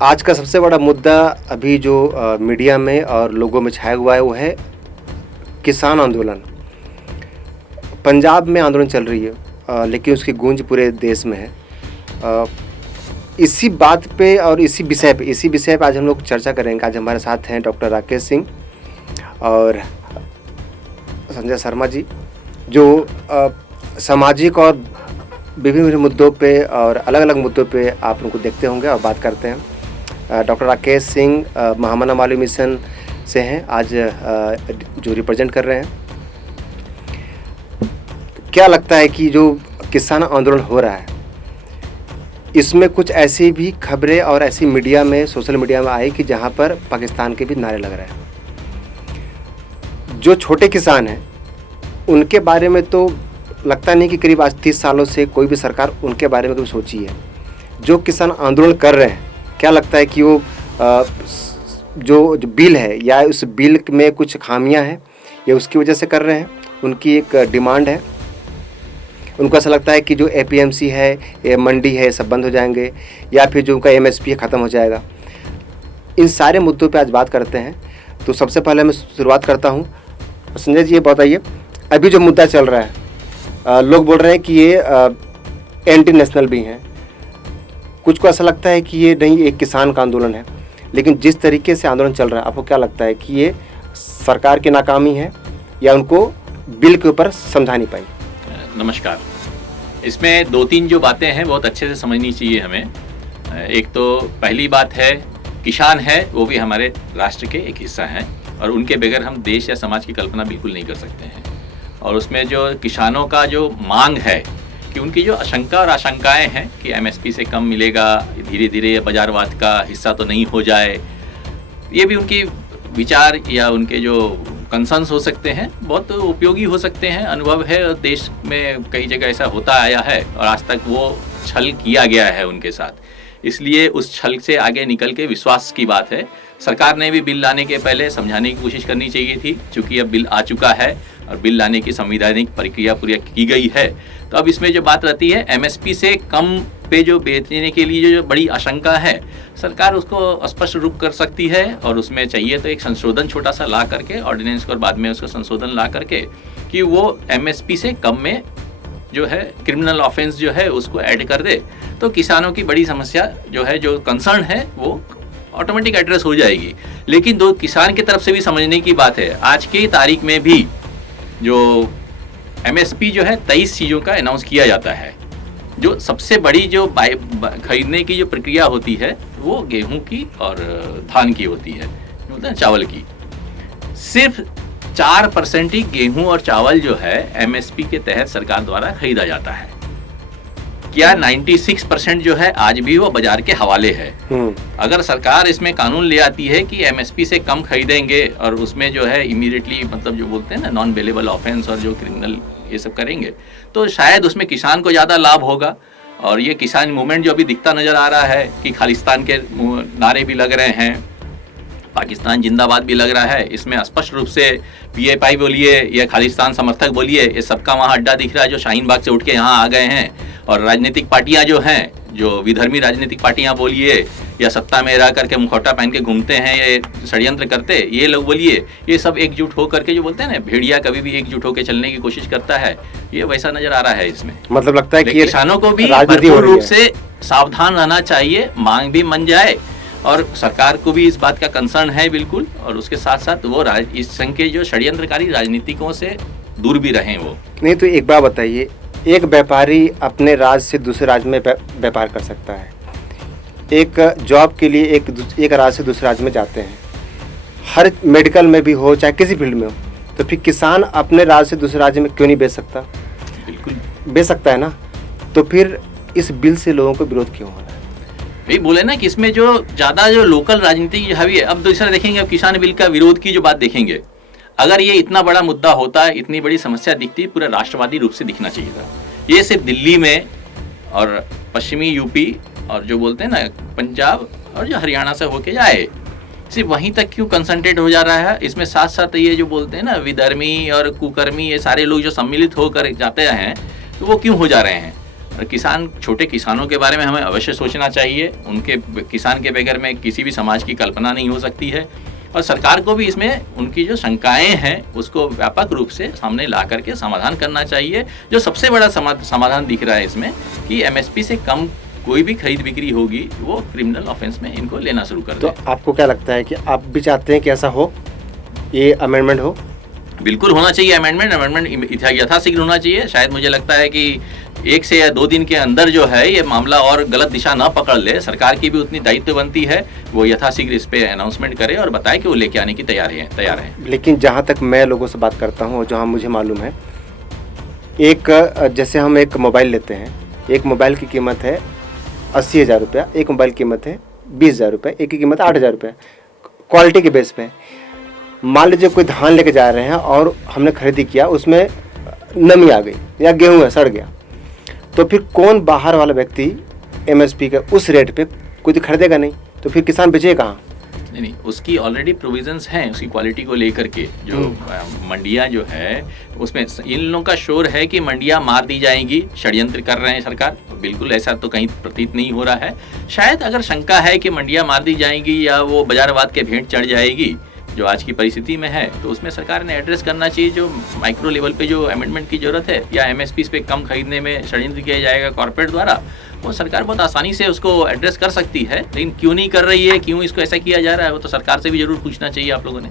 आज का सबसे बड़ा मुद्दा अभी जो मीडिया में और लोगों में छाया हुआ है वो है किसान आंदोलन। पंजाब में आंदोलन चल रही है, लेकिन उसकी गूंज पूरे देश में है। इसी बात पे और इसी विषय पे आज हम लोग चर्चा करेंगे। आज हमारे साथ हैं डॉक्टर राकेश सिंह और संजय शर्मा जी, जो सामाजिक और विभिन्न मुद्दों पे और अलग अलग मुद्दों पे आप उनको देखते होंगे और बात करते हैं। डॉक्टर राकेश सिंह महामना मालवी मिशन से हैं, आज जो रिप्रेजेंट कर रहे हैं। क्या लगता है कि जो किसान आंदोलन हो रहा है इसमें कुछ ऐसी भी खबरें और ऐसी मीडिया में, सोशल मीडिया में आई कि जहां पर पाकिस्तान के भी नारे लग रहे हैं। जो छोटे किसान हैं उनके बारे में तो लगता नहीं कि करीब आज 30 सालों से कोई भी सरकार उनके बारे में कभी सोची है। जो किसान आंदोलन कर रहे हैं, क्या लगता है कि वो जो बिल है या उस बिल में कुछ खामियां हैं या उसकी वजह से कर रहे हैं? उनकी एक डिमांड है, उनको ऐसा लगता है कि जो एपीएमसी है, ये मंडी है, सब बंद हो जाएंगे या फिर जो उनका एमएसपी है ख़त्म हो जाएगा। इन सारे मुद्दों पे आज बात करते हैं। तो सबसे पहले मैं शुरुआत करता हूँ। संजय जी, ये बताइए, अभी जो मुद्दा चल रहा है, लोग बोल रहे हैं कि ये एंटी नेशनल भी हैं, कुछ को ऐसा लगता है कि ये नहीं, एक किसान का आंदोलन है। लेकिन जिस तरीके से आंदोलन चल रहा है, आपको क्या लगता है कि ये सरकार की नाकामी है या उनको बिल के ऊपर समझा नहीं पाई? नमस्कार। इसमें दो तीन जो बातें हैं बहुत अच्छे से समझनी चाहिए हमें। एक तो पहली बात है, किसान है वो भी हमारे राष्ट्र के एक हिस्सा हैं और उनके बगैर हम देश या समाज की कल्पना बिल्कुल नहीं कर सकते हैं। और उसमें जो किसानों का जो मांग है कि उनकी जो आशंका और आशंकाएं हैं कि एमएसपी से कम मिलेगा, धीरे धीरे बाजारवाद का हिस्सा तो नहीं हो जाए, ये भी उनकी विचार या उनके जो कंसर्न्स हो सकते हैं, बहुत उपयोगी हो सकते हैं। अनुभव है और देश में कई जगह ऐसा होता आया है और आज तक वो छल किया गया है उनके साथ। इसलिए उस छल से आगे निकल के विश्वास की बात है। सरकार ने भी बिल लाने के पहले समझाने की कोशिश करनी चाहिए थी, क्योंकि अब बिल आ चुका है और बिल लाने की संवैधानिक प्रक्रिया पूरी की गई है। तो अब इसमें जो बात रहती है, एमएसपी से कम पे जो बेचने के लिए जो बड़ी आशंका है, सरकार उसको स्पष्ट रूप कर सकती है और उसमें चाहिए तो एक संशोधन छोटा सा ला करके ऑर्डिनेंस को, और बाद में उसका संशोधन ला करके कि वो एमएसपी से कम में जो है क्रिमिनल ऑफेंस जो है उसको ऐड कर दे, तो किसानों की बड़ी समस्या जो है, जो कंसर्न है, वो ऑटोमेटिक एड्रेस हो जाएगी। लेकिन दो किसान की तरफ से भी समझने की बात है, आज की तारीख में भी जो एमएसपी जो है 23 चीज़ों का अनाउंस किया जाता है। जो सबसे बड़ी जो खरीदने की जो प्रक्रिया होती है वो गेहूं की और धान की होती है, बोलते हैं चावल की। सिर्फ 4% ही गेहूं और चावल जो है एमएसपी के तहत सरकार द्वारा खरीदा जाता है। क्या 96% जो है आज भी वो बाजार के हवाले है। अगर सरकार इसमें कानून ले आती है कि एमएसपी से कम खरीदेंगे और उसमें जो है इमीडिएटली, मतलब जो बोलते हैं ना नॉन बेलेबल ऑफेंस और जो क्रिमिनल ये सब करेंगे, तो शायद उसमें किसान को ज़्यादा लाभ होगा। और ये किसान मूवमेंट जो अभी दिखता नज़र आ रहा है कि खालिस्तान के नारे भी लग रहे हैं, पाकिस्तान जिंदाबाद भी लग रहा है, इसमें स्पष्ट रूप से पीएफआई बोलिए या खालिस्तान समर्थक बोलिए, ये सबका वहाँ अड्डा दिख रहा है, जो शाहीन बाग से उठ के यहाँ आ गए हैं। और राजनीतिक पार्टियाँ जो हैं, जो विधर्मी राजनीतिक पार्टियाँ बोलिए या सत्ता में रह करके मुखौटा पहन के घूमते हैं, ये षड्यंत्र करते, ये लोग बोलिए, ये सब एकजुट हो करके, जो बोलते हैं ना भेड़िया कभी भी एकजुट होकर चलने की कोशिश करता है, ये वैसा नजर आ रहा है इसमें। मतलब लगता है कि किसानों को भी भरपूर रूप से सावधान रहना चाहिए, मांग भी मन जाए और सरकार को भी इस बात का कंसर्न है बिल्कुल, और उसके साथ साथ वो इस संघ के जो षड्यंत्रकारी राजनीतिकों से दूर भी रहें वो। नहीं तो एक बात बताइए, एक व्यापारी अपने राज्य से दूसरे राज्य में व्यापार कर सकता है, एक जॉब के लिए एक राज्य से दूसरे राज्य में जाते हैं, हर मेडिकल में भी हो चाहे किसी फील्ड में हो, तो फिर किसान अपने राज्य से दूसरे राज्य में क्यों नहीं बेच सकता? बिल्कुल बेच सकता है ना। तो फिर इस बिल से लोगों को विरोध क्यों हो रहा है? भाई बोले ना कि इसमें जो ज़्यादा जो लोकल राजनीति की हावी है। अब दूसरा देखेंगे, अब किसान बिल का विरोध की जो बात देखेंगे, अगर ये इतना बड़ा मुद्दा होता है, इतनी बड़ी समस्या दिखती, पूरा राष्ट्रवादी रूप से दिखना चाहिए था। ये सिर्फ दिल्ली में और पश्चिमी यूपी और जो बोलते हैं ना पंजाब और जो हरियाणा से होके जाए, सिर्फ वहीं तक क्यों कंसंट्रेट हो जा रहा है? इसमें साथ साथ ये जो बोलते हैं ना विधर्मी और कुकर्मी, ये सारे लोग जो सम्मिलित होकर जाते हैं, तो वो क्यों हो जा रहे हैं? और किसान, छोटे किसानों के बारे में हमें अवश्य सोचना चाहिए। उनके, किसान के बगैर में किसी भी समाज की कल्पना नहीं हो सकती है। और सरकार को भी इसमें उनकी जो शंकाएं हैं उसको व्यापक रूप से सामने ला करके समाधान करना चाहिए। जो सबसे बड़ा समाधान दिख रहा है इसमें कि एमएसपी से कम कोई भी खरीद बिक्री होगी वो क्रिमिनल ऑफेंस में इनको लेना शुरू कर तो दें। आपको क्या लगता है कि आप भी चाहते हैं कि ऐसा हो, ये अमेंडमेंट हो? बिल्कुल होना चाहिए अमेंडमेंट यथाशीघ्र होना चाहिए। शायद मुझे लगता है कि 1 से या 2 दिन के अंदर जो है ये मामला और गलत दिशा न पकड़ ले, सरकार की भी उतनी दायित्व बनती है, वो यथाशीघ्र इस पे अनाउंसमेंट करे और बताए कि वो लेके आने की तैयार है। लेकिन जहाँ तक मैं लोगों से बात करता हूँ और जहाँ मुझे मालूम है, एक जैसे हम एक मोबाइल लेते हैं, एक मोबाइल की कीमत है 80,000 रुपया, एक मोबाइल की कीमत है 20,000 रुपये, एक की कीमत 8,000 रुपये, क्वालिटी के बेस पे। मान लीजिए कोई धान लेके जा रहे हैं और हमने खरीदी किया, उसमें नमी आ गई या गेहूँ है सड़ गया, तो फिर कौन बाहर वाला व्यक्ति एमएसपी का उस रेट पे कोई तो खरीदेगा नहीं, तो फिर किसान बेचेगा कहाँ? नहीं, उसकी ऑलरेडी प्रोविजंस हैं उसकी क्वालिटी को लेकर के। जो मंडियां जो है उसमें इन लोगों का शोर है कि मंडियां मार दी जाएंगी, षड्यंत्र कर रहे हैं सरकार। बिल्कुल ऐसा तो कहीं प्रतीत नहीं हो रहा है। शायद अगर शंका है कि मंडियां मार दी जाएंगी या वो बाजारवाद के भेंट चढ़ जाएगी जो आज की परिस्थिति में है, तो उसमें सरकार ने एड्रेस करना चाहिए। जो माइक्रो लेवल पे जो अमेंडमेंट की जरूरत है या एमएसपी पे कम खरीदने में षड्यंत्र किया जाएगा कॉर्पोरेट द्वारा, वो सरकार बहुत आसानी से उसको एड्रेस कर सकती है। लेकिन क्यों नहीं कर रही है, क्यों इसको ऐसा किया जा रहा है, वो तो सरकार से भी जरूर पूछना चाहिए आप लोगों ने।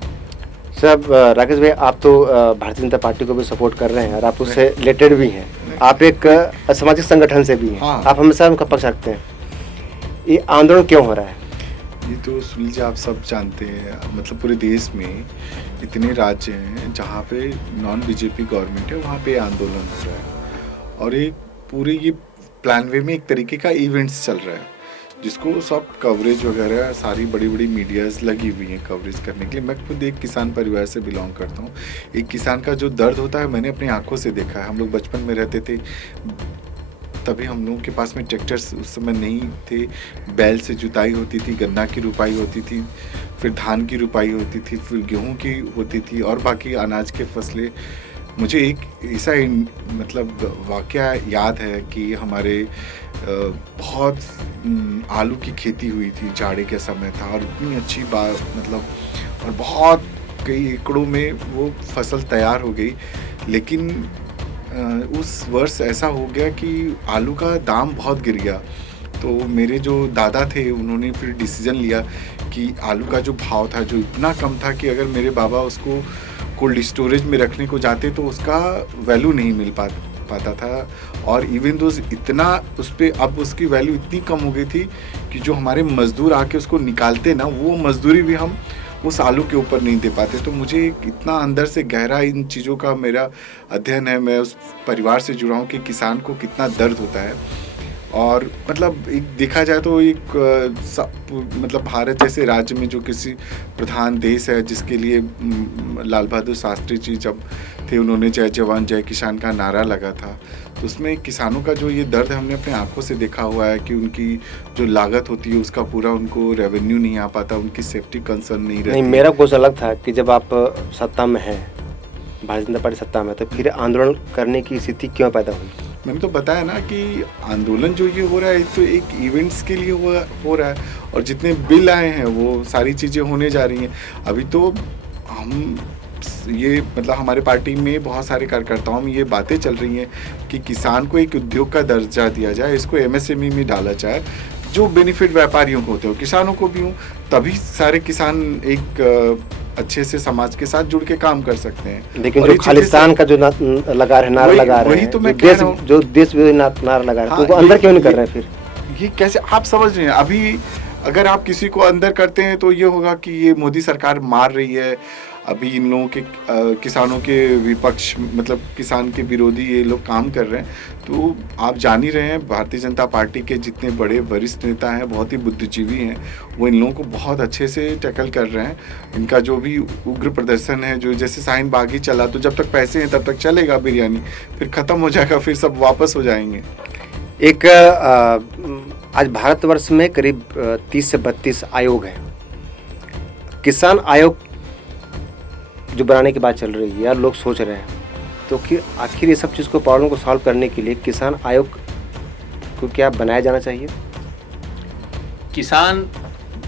सब राकेश भाई, आप तो भारतीय जनता पार्टी को भी सपोर्ट कर रहे हैं और आप उससे रिलेटेड भी हैं, आप एक सामाजिक संगठन से भी हैं। हाँ। आप हमेशा उनका पक्ष रखते हैं। ये आंदोलन क्यों हो रहा है? ये तो सुनील जी आप सब जानते हैं, मतलब पूरे देश में इतने राज्य हैं जहाँ पे नॉन बीजेपी गवर्नमेंट है, वहाँ पे आंदोलन हो रहा है और एक पूरे ये प्लान वे में एक तरीके का इवेंट्स चल रहा है जिसको सब कवरेज वगैरह सारी बड़ी बड़ी मीडियाज़ लगी हुई हैं कवरेज करने के लिए। मैं खुद एक किसान परिवार से बिलोंग करता हूँ। एक किसान का जो दर्द होता है मैंने अपनी आंखों से देखा है। हम लोग बचपन में रहते थे, तभी हम लोगों के पास में ट्रैक्टर्स उस समय नहीं थे, बैल से जुताई होती थी, गन्ना की रुपाई होती थी, फिर धान की रुपाई होती थी, फिर गेहूं की होती थी और बाकी अनाज के फसलें। मुझे एक ऐसा मतलब वाकया याद है कि हमारे बहुत आलू की खेती हुई थी, जाड़े के समय था और इतनी अच्छी बात मतलब, और बहुत कई एकड़ों में वो फसल तैयार हो गई। लेकिन उस वर्ष ऐसा हो गया कि आलू का दाम बहुत गिर गया। तो मेरे जो दादा थे उन्होंने फिर डिसीजन लिया कि आलू का जो भाव था जो इतना कम था कि अगर मेरे बाबा उसको कोल्ड स्टोरेज में रखने को जाते तो उसका वैल्यू नहीं मिल पाता था। और इवन दो इतना उस पर अब उसकी वैल्यू इतनी कम हो गई थी कि जो हमारे मज़दूर आके उसको निकालते ना, वो मज़दूरी भी हम उस आलू के ऊपर नहीं दे पाते। तो मुझे इतना अंदर से गहरा इन चीज़ों का मेरा अध्ययन है। मैं उस परिवार से जुड़ा हूँ कि किसान को कितना दर्द होता है। और मतलब एक देखा जाए तो एक मतलब भारत जैसे राज्य में जो किसी प्रधान देश है जिसके लिए लाल बहादुर शास्त्री जी जब थे उन्होंने जय जवान जय किसान का नारा लगा था, तो उसमें किसानों का जो ये दर्द हमने अपने आंखों से देखा हुआ है कि उनकी जो लागत होती है उसका पूरा उनको रेवेन्यू नहीं आ पाता, उनकी सेफ्टी कंसर्न नहीं रहती। नहीं, मेरा क्वेश्चन अलग था कि जब आप सत्ता में हैं, भारतीय जनता पार्टी सत्ता में, तो फिर आंदोलन करने की स्थिति क्यों पैदा हुई? मैंने तो बताया ना कि आंदोलन जो ये हो रहा है तो एक इवेंट्स के लिए हो रहा है और जितने बिल आए हैं वो सारी चीज़ें होने जा रही हैं। अभी तो हम ये मतलब हमारे पार्टी में बहुत सारे कार्यकर्ताओं में ये बातें चल रही हैं कि किसान को एक उद्योग का दर्जा दिया जाए, इसको एमएसएमई में डाला जाए, जो बेनिफिट व्यापारियों को होते हो किसानों को भी हो, तभी सारे किसान एक अच्छे से समाज के साथ जुड़ के काम कर सकते हैं। लेकिन जो खालिस्तान का जो नारा लगा रहे हैं, तो मैं कह रहा हूं, जो देश विरोधी नारा लगा रहे हैं, तो वो अंदर क्यों नहीं कर रहे हैं? फिर ये कैसे आप समझ रहे हैं? अभी अगर आप किसी को अंदर करते हैं तो ये होगा कि ये मोदी सरकार मार रही है, अभी इन लोगों के किसानों के विपक्ष मतलब किसान के विरोधी ये लोग काम कर रहे हैं। तो आप जान ही रहे हैं भारतीय जनता पार्टी के जितने बड़े वरिष्ठ नेता हैं बहुत ही बुद्धिजीवी हैं, वो इन लोगों को बहुत अच्छे से टैकल कर रहे हैं। इनका जो भी उग्र प्रदर्शन है, जो जैसे शाहीन बाग ही चला, तो जब तक पैसे हैं तब तक चलेगा बिरयानी, फिर ख़त्म हो जाएगा, फिर सब वापस हो जाएंगे। एक आज भारतवर्ष में करीब 30 से 32 आयोग हैं। किसान आयोग जो बनाने की बात चल रही है या लोग सोच रहे हैं, तो कि आखिर ये सब चीज़ को प्रॉब्लम को सॉल्व करने के लिए किसान आयोग उसको क्या बनाया जाना चाहिए? किसान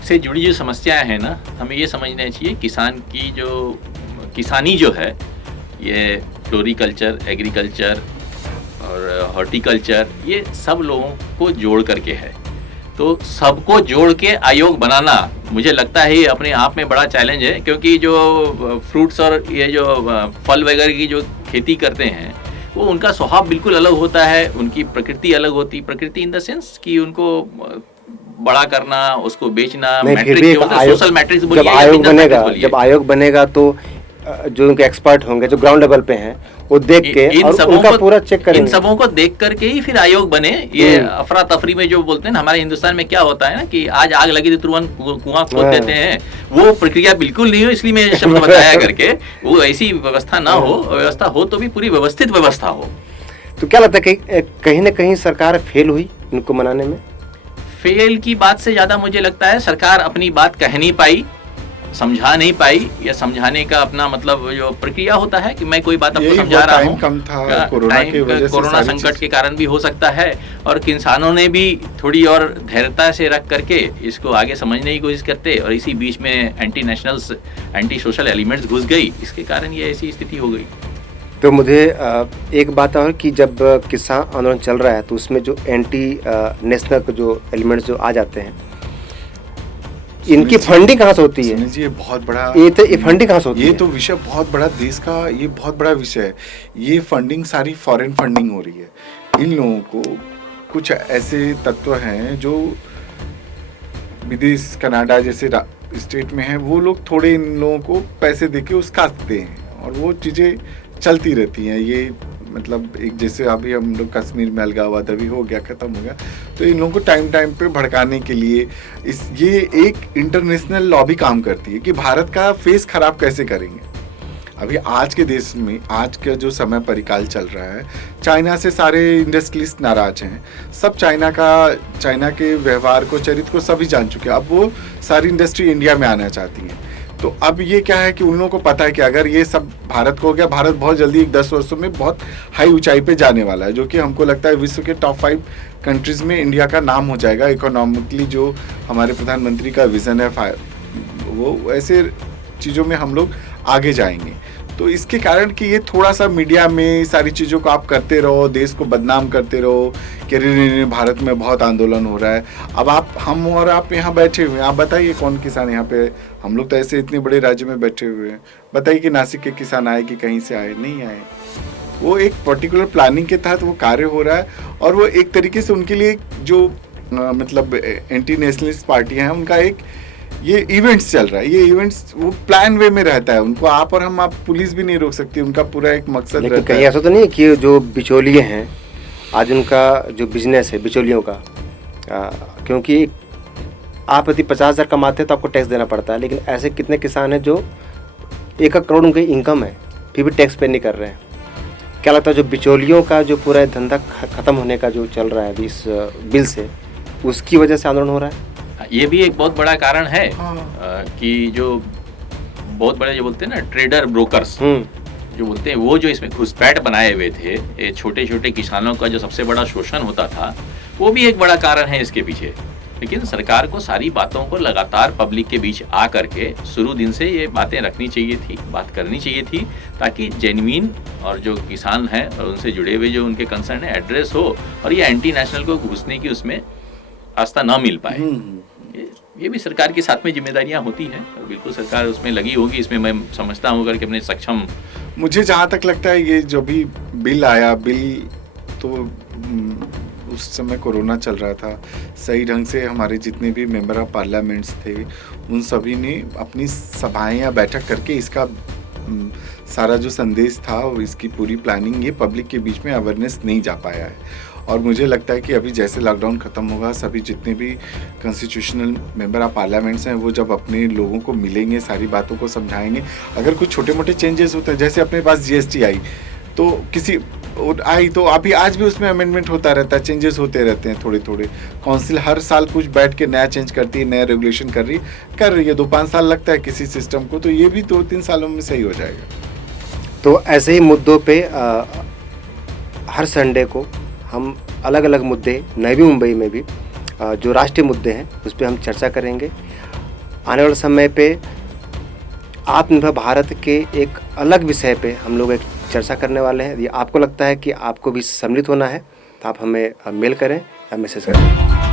से जुड़ी जो समस्याएं हैं ना, हमें ये समझना चाहिए किसान की जो किसानी जो है, ये फ्लोरिकल्चर, एग्रीकल्चर और हॉर्टिकल्चर, ये सब लोगों को जोड़ करके है। तो सबको जोड़ के आयोग बनाना मुझे लगता है ये अपने आप में बड़ा चैलेंज है, क्योंकि जो फ्रूट्स और ये जो फल वगैरह की जो खेती करते हैं वो उनका स्वभाव बिल्कुल अलग होता है, उनकी प्रकृति अलग होती, प्रकृति इन द सेंस कि उनको बड़ा करना, उसको बेचना, मैट्रिक्स, सोशल मैट्रिक्स बोलिए, जब आयोग बनेगा तो जो उनके एक्सपर्ट होंगे जो ग्राउंड लेवल पे हैं वो देख के और उनका पूरा चेक करेंगे। इन सबों को देख करके ही फिर आयोग बने। ये अफरा तफरी में जो बोलते हैं ना, हमारे हिंदुस्तान में क्या होता है ना कि आज आग लगी तो तुरंत कुआं खोद देते हैं, वो प्रक्रिया बिल्कुल नहीं हो, इसलिए मैं शब्द बताया करके, वो ऐसी व्यवस्था ना हो, व्यवस्था हो तो भी पूरी व्यवस्थित व्यवस्था हो। तो क्या लगता है कि कहीं ना कहीं सरकार फेल हुई इनको मनाने में? फेल की बात से ज्यादा मुझे लगता है सरकार अपनी बात कह नहीं पाई, समझा नहीं पाई, या समझाने का अपना मतलब जो प्रक्रिया होता है कि मैं कोई बात आपको समझा रहा हूँ, कोरोना संकट के कारण भी हो सकता है, और किसानों ने भी थोड़ी और धैर्यता से रख करके इसको आगे समझने की कोशिश करते, और इसी बीच में anti nationals, anti social elements घुस गई, इसके कारण ये ऐसी स्थिति हो गई। तो मुझे एक बात और कि जब किसान आंदोलन चल रहा है तो उसमें जो एंटी नेशनल जो एलिमेंट्स जो आ जाते हैं, इनकी फंडिंग कहाँ से होती है? जी, ये बहुत बड़ा ये फंडिंग कहाँ से होती है? ये तो विषय बहुत बड़ा, देश का ये बहुत बड़ा विषय है। ये फंडिंग सारी फॉरेन फंडिंग हो रही है। इन लोगों को कुछ ऐसे तत्व हैं जो विदेश, कनाडा जैसे स्टेट में है, वो लोग थोड़े इन लोगों को पैसे देके उसकाते हैं और वो चीज़ें चलती रहती हैं। ये मतलब एक जैसे अभी हम लोग कश्मीर में अलगाववाद अभी हो गया, ख़त्म हो गया, तो इन लोगों को टाइम टाइम पे भड़काने के लिए ये एक इंटरनेशनल लॉबी काम करती है कि भारत का फेस खराब कैसे करेंगे। अभी आज के देश में, आज का जो समय परिकाल चल रहा है, चाइना से सारे इंडस्ट्रियलिस्ट नाराज हैं। सब चाइना के व्यवहार को, चरित्र को सभी जान चुके हैं। अब वो सारी इंडस्ट्री इंडिया में आना चाहती है। तो अब ये क्या है कि उन लोगों को पता है कि अगर ये सब भारत को हो गया, भारत बहुत जल्दी 10 वर्षों में बहुत हाई ऊंचाई पे जाने वाला है, जो कि हमको लगता है विश्व के टॉप 5 कंट्रीज़ में इंडिया का नाम हो जाएगा इकोनॉमिकली। जो हमारे प्रधानमंत्री का विज़न है, वो ऐसे चीज़ों में हम लोग आगे जाएंगे। तो इसके कारण कि ये थोड़ा सा मीडिया में सारी चीज़ों को आप करते रहो, देश को बदनाम करते रहो कि अरे भारत में बहुत आंदोलन हो रहा है। अब हम और आप यहाँ बैठे हुए हैं, आप बताइए कौन किसान यहाँ पे, हम लोग तो ऐसे इतने बड़े राज्य में बैठे हुए हैं, बताइए कि नासिक के किसान आए कि कहीं से आए, नहीं आए। वो एक पर्टिकुलर प्लानिंग के तहत वो कार्य हो रहा है, और वो एक तरीके से उनके लिए जो मतलब एंटी नेशनलिस्ट पार्टियाँ हैं, उनका एक ये इवेंट्स चल रहा है। ये इवेंट्स वो प्लान वे में रहता है, उनको आप और हम, आप पुलिस भी नहीं रोक सकती, उनका पूरा एक मकसद रहता है। लेकिन कहीं ऐसा तो नहीं है कि जो बिचौलिए हैं, आज उनका जो बिजनेस है बिचौलियों का, क्योंकि आप यदि 50,000 कमाते हैं तो आपको टैक्स देना पड़ता है, लेकिन ऐसे कितने किसान हैं जो 1 करोड़ उनकी इनकम है फिर भी टैक्स पे नहीं कर रहे हैं। क्या लगता है जो बिचौलियों का जो पूरा धंधा ख़त्म होने का जो चल रहा है अभी इस बिल से, उसकी वजह से आंदोलन हो रहा है? ये भी एक बहुत बड़ा कारण है। कि जो बहुत बड़े जो बोलते हैं ना ट्रेडर ब्रोकर्स जो बोलते हैं, वो जो इसमें घुसपैठ बनाए हुए थे, ये छोटे छोटे किसानों का जो सबसे बड़ा शोषण होता था, वो भी एक बड़ा कारण है इसके पीछे। लेकिन सरकार को सारी बातों को लगातार पब्लिक के बीच आ करके शुरू दिन से ये बातें रखनी चाहिए थी, बात करनी चाहिए थी, ताकि जेन्युइन और जो किसान हैं और उनसे जुड़े हुए जो उनके कंसर्न है एड्रेस हो, और ये एंटी नेशनल को घुसने की उसमें रास्ता ना मिल पाए। ये भी सरकार के साथ में जिम्मेदारियां होती हैं, और बिल्कुल सरकार उसमें लगी होगी। इसमें मैं समझता हूँ कि अपने सक्षम, मुझे जहाँ तक लगता है ये जो भी बिल आया, बिल तो उस समय कोरोना चल रहा था, सही ढंग से हमारे जितने भी मेंबर ऑफ पार्लियामेंट्स थे उन सभी ने अपनी सभाएं या बैठक करके इसका सारा जो संदेश था और इसकी पूरी प्लानिंग ये पब्लिक के बीच में अवेयरनेस नहीं जा पाया है। और मुझे लगता है कि अभी जैसे लॉकडाउन ख़त्म होगा, सभी जितने भी कॉन्स्टिट्यूशनल मेंबर ऑफ पार्लियामेंट्स हैं वो जब अपने लोगों को मिलेंगे, सारी बातों को समझाएंगे। अगर कुछ छोटे मोटे चेंजेस होते हैं, जैसे अपने पास जीएसटी आई तो अभी आज भी उसमें अमेंडमेंट होता रहता है, चेंजेस होते रहते हैं थोड़े थोड़े। काउंसिल हर साल कुछ बैठ के नया चेंज करती है, नया रेगुलेशन कर रही है। 2-5 साल लगता है किसी सिस्टम को, तो ये भी 2-3 सालों में सही हो जाएगा। तो ऐसे ही मुद्दों पे हर संडे को हम अलग अलग मुद्दे नवी मुंबई में भी जो राष्ट्रीय मुद्दे हैं उस पर हम चर्चा करेंगे। आने वाले समय पे आत्मनिर्भर भारत के एक अलग विषय पे हम लोग एक चर्चा करने वाले हैं। यदि आपको लगता है कि आपको भी सम्मिलित होना है तो आप हमें मेल करें या मैसेज करें।